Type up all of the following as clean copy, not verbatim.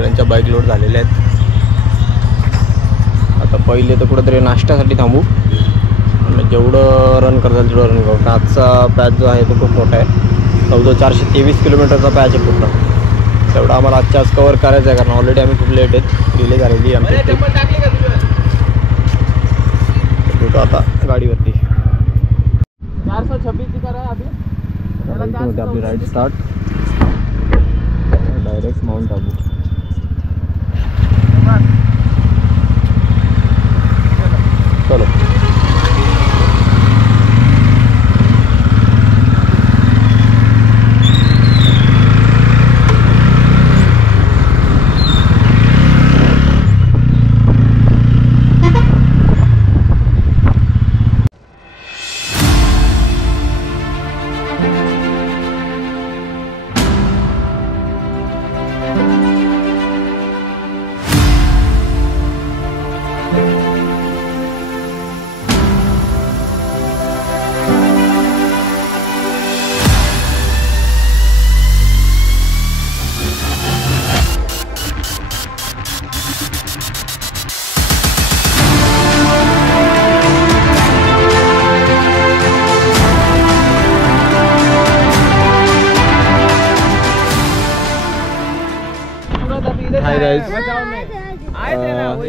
सगळ्यांच्या bike load झालेल्या आहेत. आता पहिले तर कुठेतरी नाश्त्यासाठी थांबू आणि जेवढं रन करता तेवढं रन करू. आजचा पॅच जो आहे तो खूप मोठा आहे. 423 किलोमीटरचा पॅच आहे पूर्ण. तेवढा आम्हाला आजच्या आज कवर करायचं आहे कारण ऑलरेडी आम्ही खूप लेट आहेत. डिले झालेली आमची. भेटू आता गाडीवरती. 426 करा आपली ride start direct mount Abu. चलो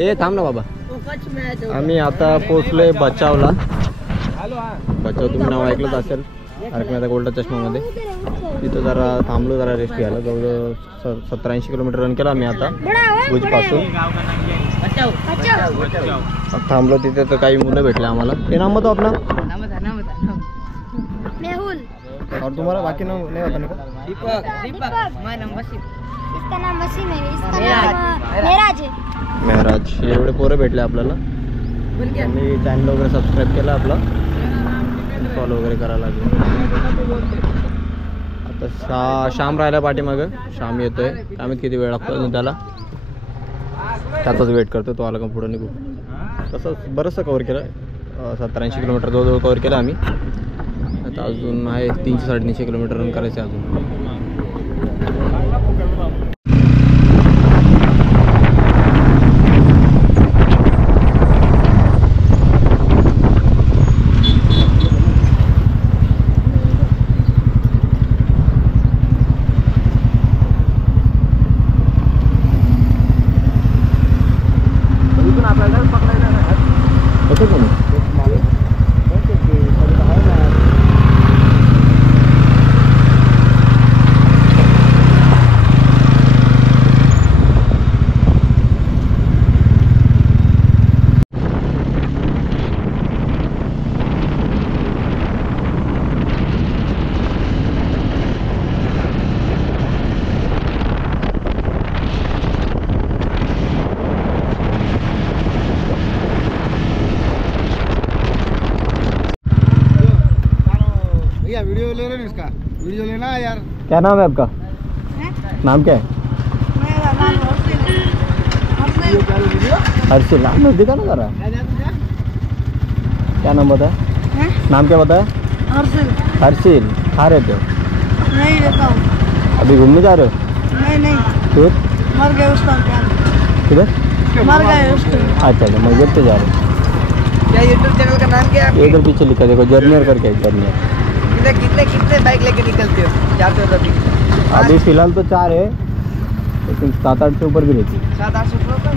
ए थांब ना बाबा. आम्ही आता पोचलोय बचावला. बचाव तुम्ही नाव ऐकलंच असेल तारक गोल्डा चष्मामध्ये. तिथं जरा थांबलो जरा रेस्ट घ्यायला. जवळजवळ 70-80 किलोमीटर रन केला आम्ही आता भुजपासून. थांबलो तिथे तर काही मुलं भेटले आम्हाला. हे नाम बताओ अपना. मेहुल. और तुम्हारा बाकी नाम नहीं होता ना? दीपक. माय नाम वसीम. इसका नाम वसीम है. इसका नाम मेहराज है. मेहराज. एवढे पोरं भेटले आपल्याला. आणि चॅनल वगैरे सबस्क्राईब केला आपला. फॉलो वगैरे करायला लागले. आता श्याम राहिला पाठीमागं. श्याम येतोय. काय किती वेळ लागतो अजून त्याला. त्याचाच वेट करतो. तो आला का पुढं निघू. तसंच बरंचसं कवर केलं. 70-80 किलोमीटर जवळजवळ कवर केलं आम्ही. आता अजून आहे 300-350 किलोमीटर रन करायचे अजून. वीडियो लेना है यार. क्या नाम है आपका? नाम क्या है? मेरा नाम हर्षिल. नाम दिखा ना जरा. क्या नाम बताया? नाम क्या बताया? हर्षिल. हर्षिल. कहाँ रहते हो? नहीं रहता हूँ. अभी घूमने जा रहे हो? नहीं. फिर मर गए उसका. किधर मर गए उसके? अच्छा मस्जिद पे जा रहे हो. क्या यूट्यूब चैनल का नाम क्या है? इधर पीछे लिखा देखो जर्नियर करके. जर्नियर. कितने बाइक लेके निकलते हो जाते हो तभी? अभी फिलहाल तो 4 है लेकिन 7-8 से ऊपर भी रहती है. 7-8 से ऊपर.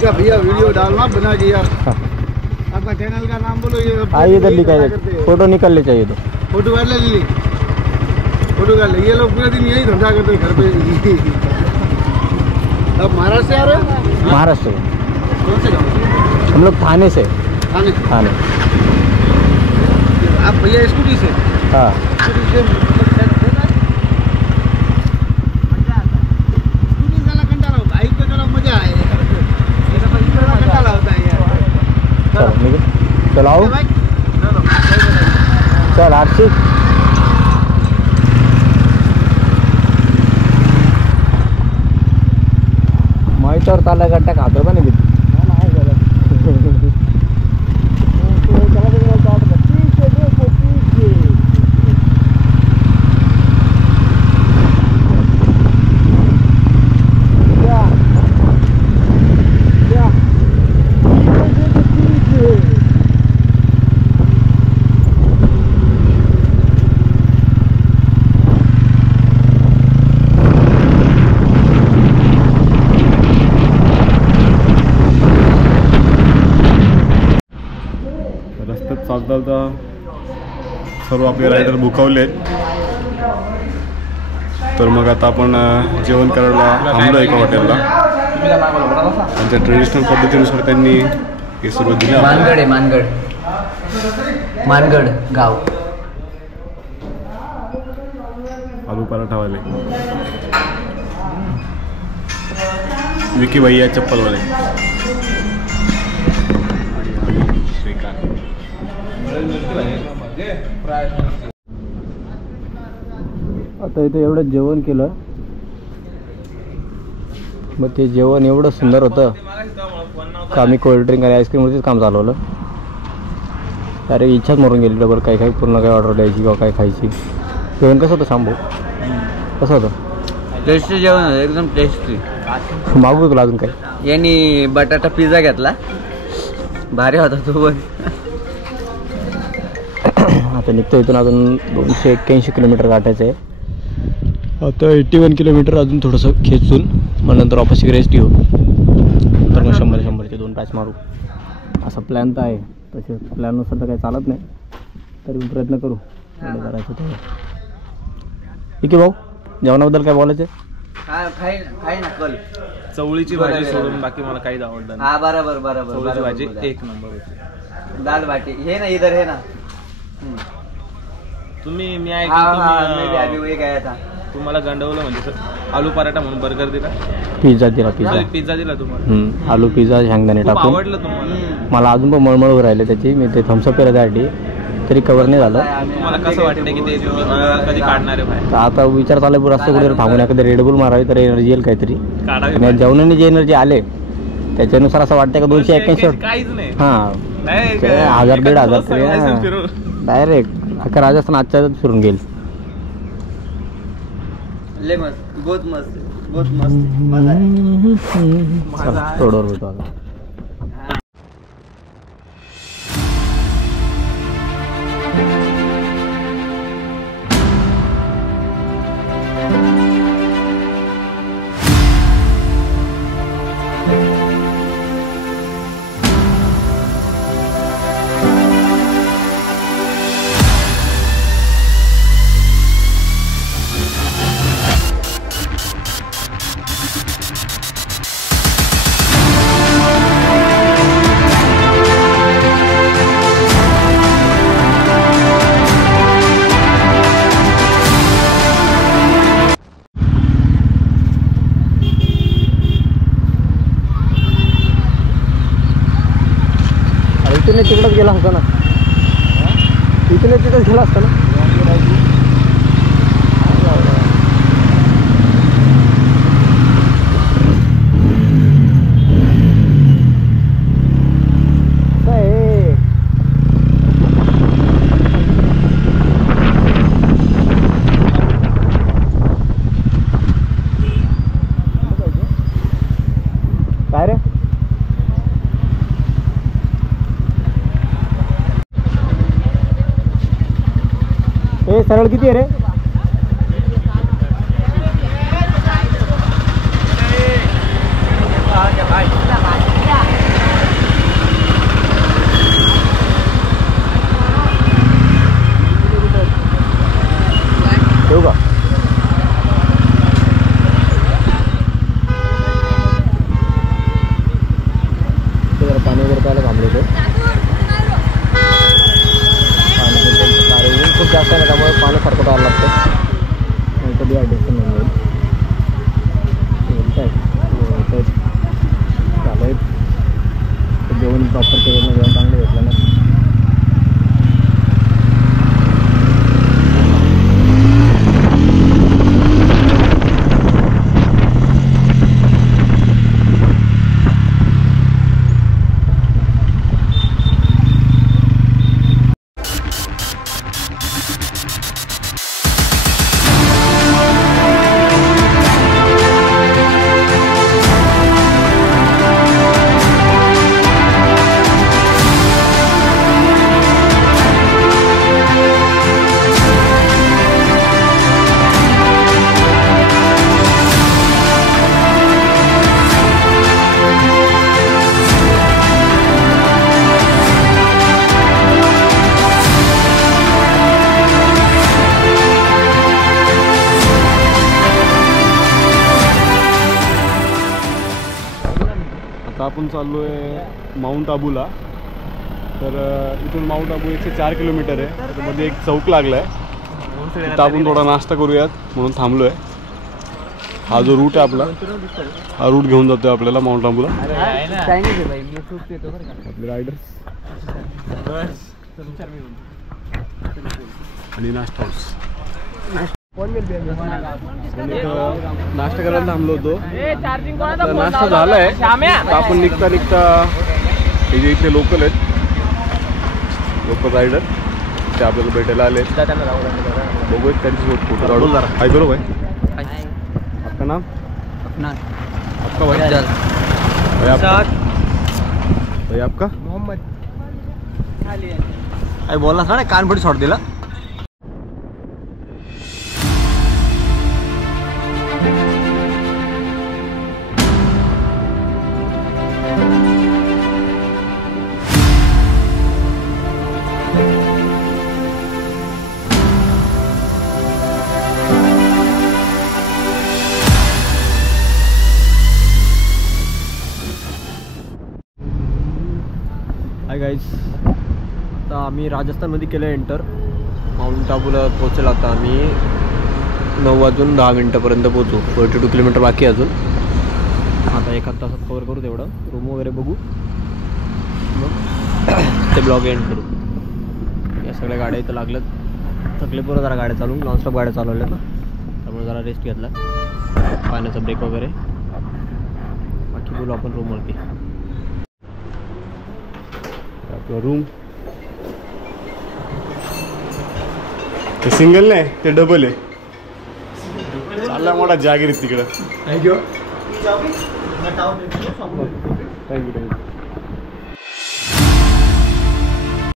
क्या भैया वीडियो डालना बना के यार. आपका चैनल का नाम बोलो. ये आइए इधर लिखा है. फोटो निकल ले चाहिए तो फोटो कर ले. फोटो कर ले. ये लोग पूरे दिन यही धंधा करते हैं घर पे. अब महाराष्ट्र से आ रहे हो? महाराष्ट्र. कौन से गाँव? हम लोग थाने से. थाने. आप भैया स्कूटी से? हाँ. स्कूटी से मजा आता है. स्कूटी से घंटा रहो. बाइक पे चलो मजा आए. ये तो घंटा होता है यार. चलो चलाओ. चल आरसी. माहितीवर ताला गट्टा खातो पण किती. चालता सर्व आपले रायडर भुकावलेत. तर मग आता आपण जेवण करायला थांबलो एका हॉटेलला. त्यांच्या ट्रेडिशनल पद्धतीनुसार त्यांनी हे सर्व दिलं. मानगड आहे, मानगड गाव. आलू पराठावाले, विकी भैया चप्पलवाले, श्रीकांत. आता इथे एवढं जेवण केलं, मग ते जेवण एवढं सुंदर होतं का आम्ही कोल्ड्रिंक आणि आईस्क्रीमवरतीच काम चालवलं. अरे इच्छाच मरून गेली डबल काही काही पूर्ण काही ऑर्डर द्यायची किंवा काय खायची. जेवण कसं होतं सांगू, कसं होतं? टेस्टी जेवण होतं, एकदम टेस्टी. मागू तुला अजून काय? यांनी बटाटा पिझ्झा घेतला, भारी होता तो पण. आता निघतो इथून, अजून 281 किलोमीटर गाठायचं आहे. आता 81 किलोमीटर अजून थोडंसं खेचून मग नंतर ऑफिस रेस्ट घेऊ. तर मग 100-100चे 2 पॅच मारू असा प्लॅन तर आहे. तसे प्लॅननुसार तर काही चालत नाही, तरी प्रयत्न करू एवढं करायचं तेवढं. ठीक आहे भाऊ, जेवणाबद्दल काय बोलायचं आहे? चवळीची भाजी सोडून बाकी मला काहीच आवडलं नाही. हा बरोबर बरोबर. चवळीची भाजी एक नंबर होती. दाल बाटी हे ना, इधर हे ना. तुम्ही मी तुम्हाला गंडवलं म्हणजे सर, आलू पराठा म्हणून बर्गर दिला, पिझ्झा दिला, पिझ्झा दिला तुम्हाला. आलू पिझ्झा शेंगदाणे टाकून आवडलं तुम्हाला. मला अजून पण मळमळ होऊ राहिले त्याची. मी ते थम्सअप केलं त्यासाठी, तरी कवर नाही झालं. तुम्हाला कसं वाटतं की ते कधी काढणार आहे बाहेर? तर आता विचार चालू आहे रस्ता कुठे थांबून एखादी रेडबुल मारावी तर एनर्जी येईल काहीतरी. काढावी जेवणाने जे एनर्जी आले त्याच्यानुसार असं वाटतं का 281 काहीच नाही. हां 1000-1500 डायरेक्ट अख्खा राजस्थान आजच्या फिरून गेल. ले मस्त, बहुत मस्त, बहुत मस्त. रोडवर भेटू आता. इथून तिकडंच गेला असता ना, इथून तिथंच गेला असता ना. काय रे हे सरळ किती आहे रे? ठेवू का? पाणी वगैरे प्यायला थांबलो होतो. खूप जास्त आहे ना, त्यामुळे पाणी सारखं प्यायला लागतं. आपण चाललो आहे माउंट आबूला. तर इथून माउंट आबू 104 किलोमीटर आहे. त्यामध्ये एक चौक लागला आहे, तिथं आपण थोडा नाश्ता करूयात म्हणून थांबलो आहे. हा जो रूट आहे आपला, हा रूट घेऊन जातोय आपल्याला माउंट आबूला. आपले रायडर्स आणि नाश्ता हाऊस. नाश्ता करायला थांबलो होतो, नाश्ता झालाय. आपण निघता हे जे इथले लोकल आहेत, लोकल रायडर, ते आपल्याला भेटायला आले. बघूया त्यांच्यासोबत फोटो काढू. काय करू भाई? आपका नाम? आपका भाई? भाई आपका? मोहम्मद. अरे बोलला ना, कान पण सोड दिला. हाय गाईज, आता आम्ही राजस्थानमध्ये केलं एंटर. माउंट आबूला पोहोचलो. आता आम्ही 9:10 पोहोचू. 42 किलोमीटर बाकी आहे अजून. आता 1 तासात कवर करू तेवढं. रूम वगैरे बघू, मग ते ब्लॉग एंड करू. या सगळ्या गाड्या इथं लागल्यात. थकले पुरं जरा गाड्या चालून, नॉनस्टॉप गाड्या चालवल्या ना, त्यामुळे जरा रेस्ट घेतला, पाण्याचा ब्रेक वगैरे. बाकी बोलू आपण रूमवरती. आपला रूम ते सिंगल नाही, ते डबल आहे. चालला मोठा जागीर तिकडं. थँक्यू.